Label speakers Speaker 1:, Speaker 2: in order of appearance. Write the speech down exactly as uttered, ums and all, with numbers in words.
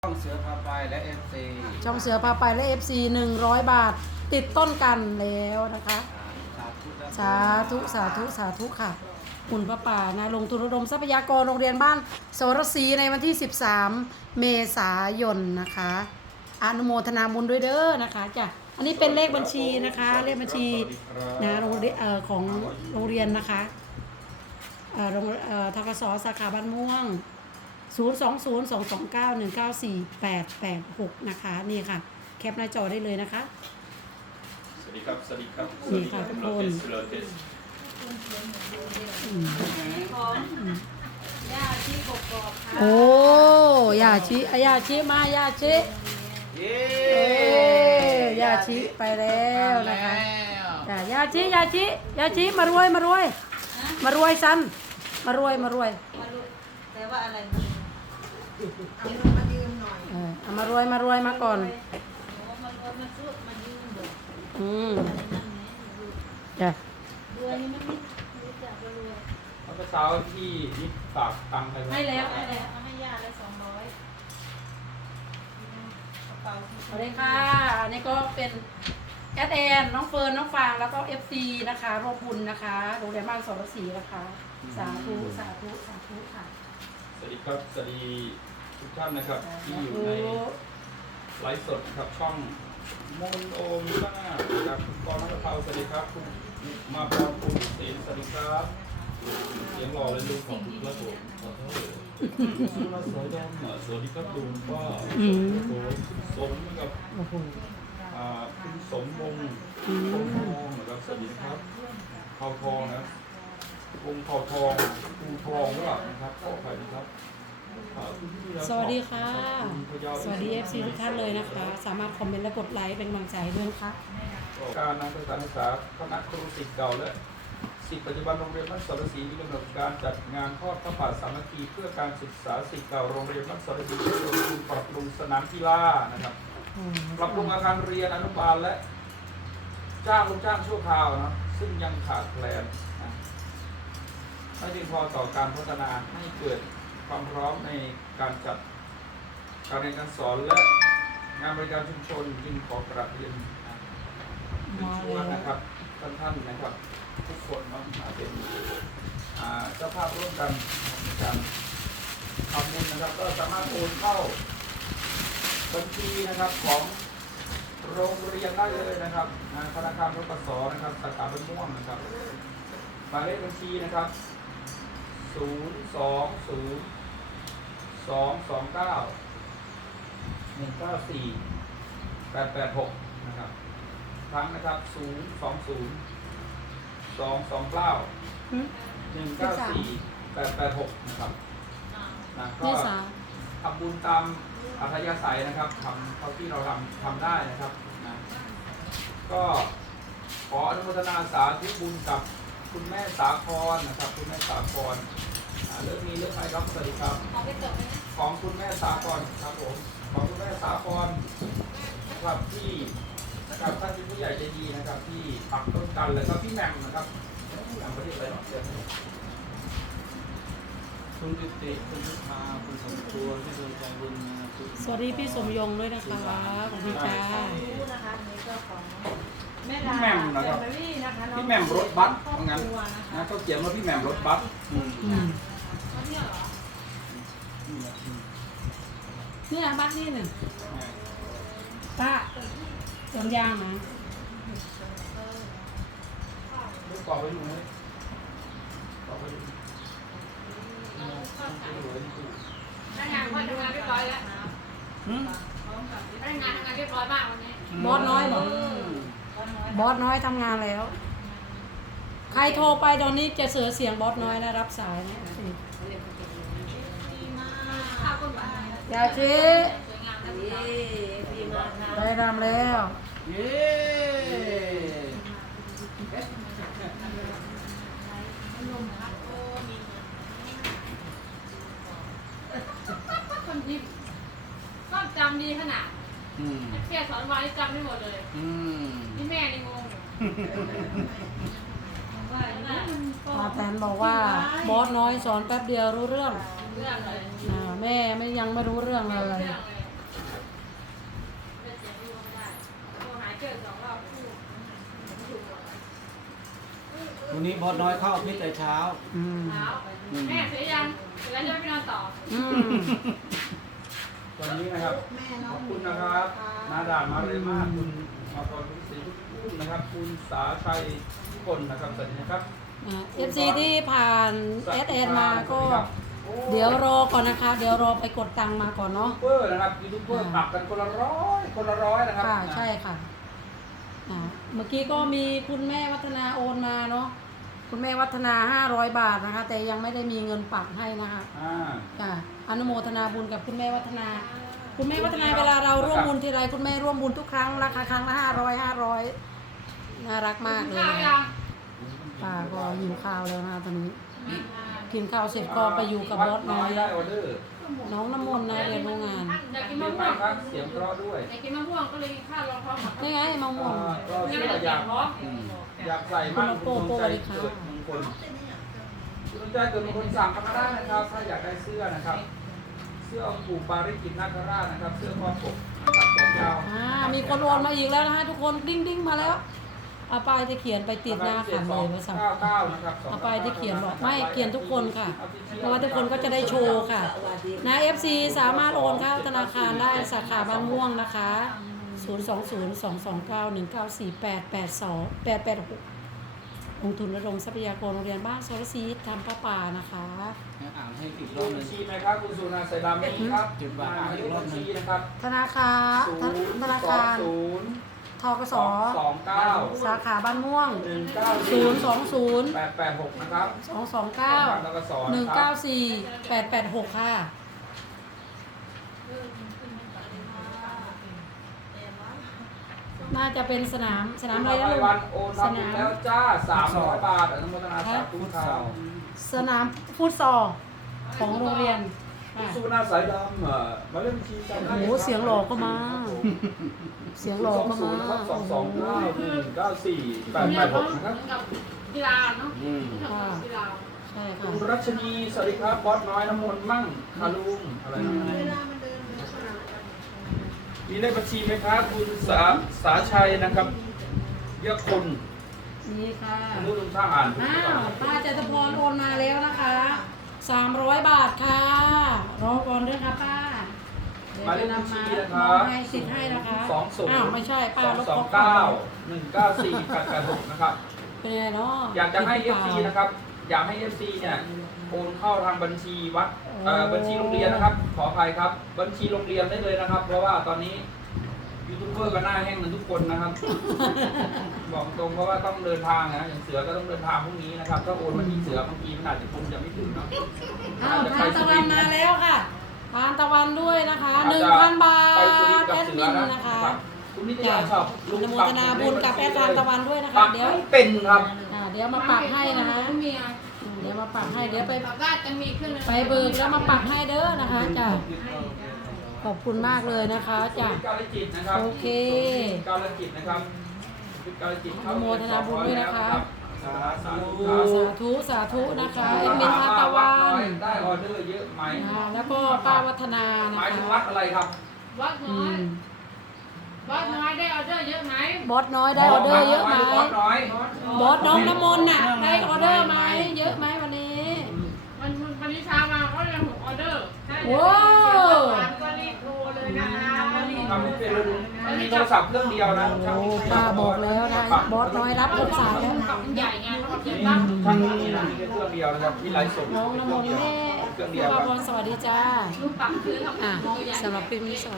Speaker 1: ช่องเสือพาไปและเอฟซี
Speaker 2: ช่องเสือพาไปและ เอฟ ซี หนึ่งร้อยบาทติดต้นกันแล้วนะคะสาธุสาธุสาธุค่ะคุณพระป่านะลงทุนระดมทรัพยากรโรงเรียนบ้านโสรศรีในวันที่สิบสามเมษายนนะคะอนุโมทนาบุญด้วยเด้อนะคะจ้ะอันนี้เป็นเลขบัญชีนะคะเลขบัญชีนะโรงเรียนเอ่อของโรงเรียนนะคะเอ่อโรงเอ่อทกสสาขาบ้านม่วงศูนย์ สอง ศูนย์ สอง สอง เก้า หนึ่ง เก้า สี่ แปด แปด หกนะคะนี่ค่ะแคปหน้าจอได้เลยนะคะ
Speaker 3: สวัสดีครับ สวัสดีครับ
Speaker 2: นี่ค่ะทุกคน
Speaker 3: โรเทส
Speaker 4: ย่าที่กกอกค่ะ
Speaker 2: โอ้ยาชิยาชิมายาชิ
Speaker 1: เย้
Speaker 2: เอ้ยาชิไปแล้วนะคะจ้ะยาชิยาชิยาชิมารวยมารวย มารวยซันมารวยมารวย
Speaker 4: มาลุแต่ว่าอะไรมาเอาเงินมายืมหน่อย
Speaker 2: เออเอามารวยมารวยมาก่อน
Speaker 4: โอ้มารวยมาซื้อมายืมเดี๋ยว
Speaker 2: อืม
Speaker 4: อะไรนั่นไหม
Speaker 2: จ้ะ
Speaker 4: รวยนี่มันไม่รู้จักว่ารวย
Speaker 3: เมื่อเช้าที่นิดฝากตังค์ไป
Speaker 4: ให้แล้วให้แล้วเอาให้ย่าแล้วสองร้อยกระเป๋าที่
Speaker 2: สวัสดีค่ะอันนี้ก็เป็นแอดแอนน้องเฟิร์นน้องฟางแล้วก็ เอฟ ซี นะคะร่วมบุญนะคะโรงเรียนบ้านสรศรีนะคะสาธุสาธุสาธุค่ะ
Speaker 3: สวัสดีครับ สวัสดีทุกท่านนะครับ ที่อยู่ในไลฟ์สดนะครับช่องมนโอมิล่าจากคุณกรณ์นัทเภาสวัสดีครับคุณมาพรคุณเสนสวัสดีครับเสียงหล่อเลยลุงของคุณละตัวขอโทษสุรสวยดำสวัสดีครับลุงก็
Speaker 2: อืม
Speaker 3: สมกับ
Speaker 2: โอ้โห
Speaker 3: อ่าคุณสมวงศ์
Speaker 2: อืม
Speaker 3: ทองทองนะครับสวัสดีครับเผาทองนะวงเผาทองภูทองหรือเปล่านะครับขออภัยนะครับอ่า
Speaker 2: สวัสดีค่ะ
Speaker 3: ณพยาว
Speaker 2: สวัสดี เอฟ ซี ทุกท่านเลยนะคะ สามารถคอมเมนต์และกดไลค์เป็นกำลังใจให้ด้วยนะคะ
Speaker 3: การนำศึกษาศึกษาคณะครูศิษย์เก่าและศิษย์ปัจจุบันโรงเรียนบ้านสรศรีมีกำหนดการจัดงานทอดพระป่าสามัคคีเพื่อการศึกษาศิษย์เก่าโรงเรียนบ้านสรศรีเพื่อลงทุนปรับปรุงสนามกีฬานะครับ ปรับปรุงอาคารเรียนอนุบาลและจ้างลูกจ้างชั่วคราวนะซึ่งยังขาดแคลนนะไม่เพียงพอต่อการพัฒนาให้เกิดความพร้อมในการจัดการเรียนการสอนและงานบริการชุมชนจึงขอกราบเรียนนะเป็นชวนนะครับท่านท่านนะครับทุกคนมาเป็นอ่าเจ้าภาพร่วมกันในการทำบุญนะครับก็สามารถโอนเข้าบัญชีนะครับของโรงเรียนได้เลยนะครับธนาคารทกสนะครับสาขาบ้านม่วงนะครับหมายเลขบัญชีนะครับศูนย์ สอง ศูนย์ สอง สอง เก้า หนึ่ง เก้า สี่ แปด แปด หกนะครับครั้งนะครับศูนย์ สอง ศูนย์ สอง สอง เก้า หนึ่ง เก้า สี่ แปด แปด หกนะครับนะก็
Speaker 2: นี่สา
Speaker 3: ทำบุญตามอัธยาศัยนะครับทำเท่าที่เราทำทำได้นะครับนะก็ขออนุโมทนาสาธุบุญกับคุณแม่สาครนะครับคุณแม่สาครอ่าเรื่องนี้เรื่องอะไรครับสวัสดีครับ
Speaker 4: เอาไปจบไหมนะ
Speaker 3: ของคุณแม่สาครครับผมของคุณแม่สาครนะครับที่นะครับท่านเป็นผู้ใหญ่ใจดีนะครับ ที่ปักต้นกันแล้วก็พี่แหม่มนะครับพี่แหม่มประเทศอะไรเนาะเดี๋ยว
Speaker 1: คุณกิติคุณยุทธาคุณสมควรที่โดนใจบุญนะคุณ
Speaker 2: สวัสดีพี่สมยงด้วยนะคะสวัสดีจ้า
Speaker 4: รู้นะคะอันนี้ก็ของแม่
Speaker 3: พี่
Speaker 4: ดา
Speaker 3: แหม่มนะครับ
Speaker 4: แฟมิลี่นะคะน้อง
Speaker 3: พี่แหม่มรถบัส
Speaker 4: ครอบ
Speaker 3: ว่างั้น
Speaker 4: ครัวนะคะ
Speaker 3: นะเขาเขียนว่าพี่แหม่มรถบัสอืม
Speaker 2: อืม
Speaker 4: เขาเนี่ยเหรอ
Speaker 3: นี่แหละอืม
Speaker 2: เนี่ยบัตรนี่หนึ่งป้าสวนยางนะ
Speaker 3: ลูกกรอกไว้ดูไหมกรอกไว้ดู
Speaker 4: พนักงานพ่อทำงานเรียบร้อยแล้ว
Speaker 2: หืม
Speaker 4: พนักงานทำงานเรียบร้อยมากวันนี้
Speaker 2: บอสน้อยบอก บอสน้อยทำงานแล้ว ใครโทรไปตอนนี้จะเสือเสียงบอสน้อยนะรับสายนะ
Speaker 4: ดีมากข้าวก้นบาท
Speaker 2: ยาชี
Speaker 4: สวยงามนะดีมากนะ
Speaker 2: ได้รำแล้ว
Speaker 1: เย้
Speaker 4: ลมพัดโอ้มีคนที่ต้องจำดีขนาด
Speaker 1: อืม
Speaker 4: แค่สอนมาที่จำไม่หมดเลย
Speaker 1: อืม
Speaker 4: นี่แม่นี่งงอยู่ว่าอย่างนั้น
Speaker 2: ป้าแตนบอกว่าบอสน้อยสอนแป๊บเดียวรู้เรื่อง
Speaker 4: เรื่องเลย
Speaker 2: อ่าแม่ไม่ยังไม่รู้เรื่องเลย
Speaker 4: เรื่องเลย
Speaker 1: วันนี้บอสน้อยเข้าออฟฟิศแต่เช้า
Speaker 2: อืม
Speaker 5: เช้าแม่เสร็จยังเสร็จแล้วจะไปนอนต่อ
Speaker 2: อืม
Speaker 3: วันนี้นะครับ
Speaker 4: แม่น้
Speaker 3: ข
Speaker 4: อ
Speaker 3: อง บคุณนะครับนาดามาเรมาคุณมาพรคุณศรีทุกท่านนะครับ คุณสาชัยทุกคนนะครับสวัสดีนะครับ
Speaker 2: เอฟซีที่ผ่านเอสเอ็นมาก็ เดี๋ยวรอก่อนนะคะ เดี๋ยวรอไปกดตังค์มาก่อนเนาะ
Speaker 3: ยูทูบเบอร์นะครับยูทูบเบอร์ปรับกันคนละร้อยคนละร้อยนะครับ
Speaker 2: ค่ะใช่ค่ะอ่าเมื่อกี้ก็มีคุณแม่วัฒนาโอนมาเนาะคุณแม่วัฒนาห้าร้อยบาทนะคะ แต่ยังไม่ได้มีเงินปักให้นะคะ
Speaker 3: อ่า
Speaker 2: ค่ะอนุโมทนาบุญกับคุณแม่วัฒนา คุณแม่วัฒนาเวลาเราร่วมบุญทีไรคุณแม่ร่วมบุญทุกครั้งราคาครั้งละห้าร้อยห้าร้อยน่ารักมากเลย
Speaker 5: ข้าว
Speaker 2: นะ
Speaker 5: ยั
Speaker 2: คะ
Speaker 5: ง
Speaker 2: ป้าก็หิวข้าวแล้วนะคะตอนนี้ กินข้าวเสร็จก็ไปอยู่กับบอสน้อย
Speaker 3: ได้ออเดอร์
Speaker 2: น้องน้ำมนต์นะเรียนโรงงาน
Speaker 5: อยากกิน
Speaker 3: มี
Speaker 5: มะ
Speaker 3: ไหม
Speaker 5: ม่วง
Speaker 3: ครับเสียงเพราะด้วย
Speaker 5: อยากกินมะม่วงก็เลยกินข้าวรองท้องกับ
Speaker 2: นี่ไงมะม่วง
Speaker 3: อ่าก็เชื่ออยากอืมอยากใส่มั่น
Speaker 2: โปโป
Speaker 3: ใจ
Speaker 2: สวัสดีค่ะ
Speaker 3: เกิดมงคลคุณใจเกิดมงคลสั่งกันมาได้นะครับ ถ้าอยากได้เสื้อนะครับ เสื้อองค์ปู่ปาริจิตนาคราชนะครับ เสื้อครอบปกนะครับแขนยาว
Speaker 2: อ่ามีคนโอนมาอีกแล้วนะคะทุกคนดิ้งดิ้งมาแล้วเอาป้ายที่เขียนไปติดหน้าขันเลยภาษา
Speaker 3: เก้าเก้านะครับ
Speaker 2: เอาป้ายที่เขียนบอกไม่เขียนทุกคนค่ะ เพราะว่าทุกคนก็จะได้โชว์ค่ะนะเอฟซีสามารถโอนเข้าธนาคารได้สาขาบางม่วงนะคะศูนย์ สอง ศูนย์ สอง สอง เก้า หนึ่ง เก้า สี่ แปด แปด สอง แปด แปด หกลงทุนระดมทรัพยากรโรงเรียนบ้านโซลซีทำประปานะคะ
Speaker 1: อ่านให้อีกร
Speaker 3: ดู
Speaker 1: อบห
Speaker 3: บั
Speaker 1: นึ
Speaker 3: ญ
Speaker 1: ง
Speaker 3: ชีไหมครับคุณสุนาใส่ดำนี้ครับ
Speaker 1: เก็บไว้
Speaker 3: มาให้บัญชีนะครับ
Speaker 2: ธนาคารธนาคาร
Speaker 3: ศูนย์
Speaker 2: ทกส
Speaker 3: สองสองเก้า
Speaker 2: สาขาบ้านม่วง
Speaker 3: หนึ่งเก้า
Speaker 2: ศูนย์ สอง ศูนย์
Speaker 3: แปดแปดหกนะครับ
Speaker 2: สอง สอง เก้า
Speaker 3: แล้วก็สอน
Speaker 2: หนึ่ง
Speaker 3: ครั
Speaker 2: เก้า
Speaker 3: บ
Speaker 2: สี่ แปด แปด หกค่ะ น่าจะเป็นสนามสนามอะไรนะ
Speaker 3: ไพ
Speaker 2: ลุง
Speaker 3: วันโอนทำบุญแล้วจ้าสามร้อยบาทอนุโมทนาสาธุ
Speaker 1: ฟุต
Speaker 3: ครั
Speaker 1: ซอบ ล
Speaker 2: สนามฟุตซอลของโรงเรียน
Speaker 3: คุณ
Speaker 2: อ่ะ
Speaker 3: สุนาสายดำเอ่อมาเล่นบัญชีกันได้
Speaker 2: โอ้โหเสียงหล่อก็มา เสียงหล่อก็
Speaker 3: สองศู
Speaker 2: มาน
Speaker 3: ย์นะครับสองสอง
Speaker 2: โอ้
Speaker 3: เก้า
Speaker 2: โห
Speaker 3: หนึ่งเก้าสี่แปดแปดหกนะครับ
Speaker 5: กับกีฬาเนาะ
Speaker 3: อืม
Speaker 5: กีฬา
Speaker 2: ใช่ค่ะ
Speaker 3: คุณรัชนีสวัสดีครับบอสน้อยน้ำมนต์มั่งคารุงอะไรนะ
Speaker 4: เวลามันเดินเดินขนาดนั้น
Speaker 3: มีเลขบัญชีไหมครับคุณสาสาชัยนะครับเยอะคน
Speaker 2: นี่ค่ะ
Speaker 3: ไม่รู้ลุงช่างอ่านถูกห
Speaker 2: อ้า
Speaker 3: รือเปล่าว
Speaker 2: ป้าจตุพรโอนมาแล้วนะคะสามร้อยบาทค่ะ รอก่อนด้วยค่ะป้าเดี๋ยว
Speaker 3: หมายเล
Speaker 2: จะ
Speaker 3: ขบัญ
Speaker 2: นำ
Speaker 3: ชี
Speaker 2: มา
Speaker 3: นะค
Speaker 2: ม
Speaker 3: รั
Speaker 2: อบบ ให้ติดให้นะคะ
Speaker 3: สองศูนย์
Speaker 2: อ้าวไม่ใช่ป้า
Speaker 3: สอง
Speaker 2: ลบ
Speaker 3: สอง
Speaker 2: ข้อควา
Speaker 3: เก้าม หนึ่งเก้าสี่แปดแปดหกนะครับ
Speaker 2: เป็นไงเนาะ
Speaker 3: อยากจะให้
Speaker 2: ติ
Speaker 3: เอ
Speaker 2: ด
Speaker 3: ฟ
Speaker 2: ห
Speaker 3: ซี
Speaker 2: รือเปล่า
Speaker 3: นะครับ อยากให้เอฟซีเนี่ยโอนเข้าทางบัญชีวัดเอ่อบัญชีโรงเรียนนะครับ ขออภัยครับ บัญชีโรงเรียนได้เลยนะครับ เพราะว่าตอนนี้ยูทูบเบอร์ก็หน้าแห้งกันทุกคนนะครับ บอกตรงเพราะว่าต้องเดินทางนะอย่างเสือก็ต้องเดินทางพรุ่งนี้นะครับ ถ้าโอนมาที่เสือบางทีมันอาจจะคงจะไม่ถึงเนาะ
Speaker 2: อ้าว
Speaker 3: อาจจะ
Speaker 2: ทาน
Speaker 3: ไป
Speaker 2: ตะ
Speaker 3: สุ
Speaker 2: วั
Speaker 3: ริ
Speaker 2: น
Speaker 3: นทร์
Speaker 2: มา
Speaker 3: นะ
Speaker 2: แล้วค่ะทานตะวันด้วยนะคะ
Speaker 3: อาจ
Speaker 2: หนึ่ง
Speaker 3: จะ
Speaker 2: พันบาท
Speaker 3: ไปสุรินทร์กับ
Speaker 2: แอด
Speaker 3: เสื
Speaker 2: มิ
Speaker 3: อน นะ
Speaker 2: นะคะ
Speaker 3: ครับคุณนิตยาชอบ
Speaker 2: อนุโมทนาบุญกับแอดทานตะวันด้วยนะคะ
Speaker 3: ปัก
Speaker 2: เดี๋ยว
Speaker 3: ไม่เป็นครับ
Speaker 2: อ่าเดี๋ยวมาปักให้นะคะ
Speaker 5: ไม่มีอะไร
Speaker 2: อืมเดี๋ยวมาปักให้เดี๋ยวไป
Speaker 5: ปักได้จะมีเครื่องนึง
Speaker 2: ไปเบิกแล้วมาปักให้เด้อนะคะจ้ะขอบคุณมากเลยนะคะจ้ะ
Speaker 3: กาลจิตนะครับ
Speaker 2: โอเค
Speaker 3: กาลจิตนะครับกาลจิต
Speaker 2: อนุโมทนาบุญด้วยนะคะ
Speaker 3: สาธุ
Speaker 2: สาธุสาธุนะคะเอ็มบินทานตะวัน
Speaker 3: ได้ออเดอร์เยอะไหม
Speaker 2: อ่าแล้วก็ป้าวัฒนา
Speaker 3: ห
Speaker 2: นะ
Speaker 3: มายถึง
Speaker 2: คะ
Speaker 3: วัดอะไรครับ
Speaker 5: วัด
Speaker 2: อื
Speaker 5: น้อย
Speaker 2: ม
Speaker 5: วัดน้อยได้ออเดอร์เยอะไหม
Speaker 2: บอสน้อยได้ออเดอร์เยอะไหม
Speaker 3: บอสน้อย
Speaker 2: บอสน้องน้ำมนต์น่ะได้ออเดอร์ไหมเยอะไหมวันนี้
Speaker 5: วันวันนี้เช้ามาเขาเลยหกออเดอร์
Speaker 2: ว้าว
Speaker 5: ก็รีบโทรเลยนะคะรีบ
Speaker 3: ทำให้เป็นเลยลุงมีโทรศัพท์เครื่องเดียวนะ
Speaker 2: โอ้ป้าบอกแล้วนะบอสน้อยรับทุกสายแล้ว
Speaker 5: มันใหญ่ไงเขาเขียนตั้ง
Speaker 3: ช่างนี้นะมีแค่เครื่องเดียวนะครับมีไลฟ์สด
Speaker 2: น้องน้ำมนต์แม่
Speaker 3: เครื่องเดี
Speaker 2: พี่
Speaker 3: ยว
Speaker 2: ปา
Speaker 3: ครับ
Speaker 2: พรสวัสดีจ้า
Speaker 5: ลูกปักคือทำ
Speaker 2: อ่ะ
Speaker 5: ตัวใหญ่
Speaker 2: สำหรับคลิปนี้สวัสดี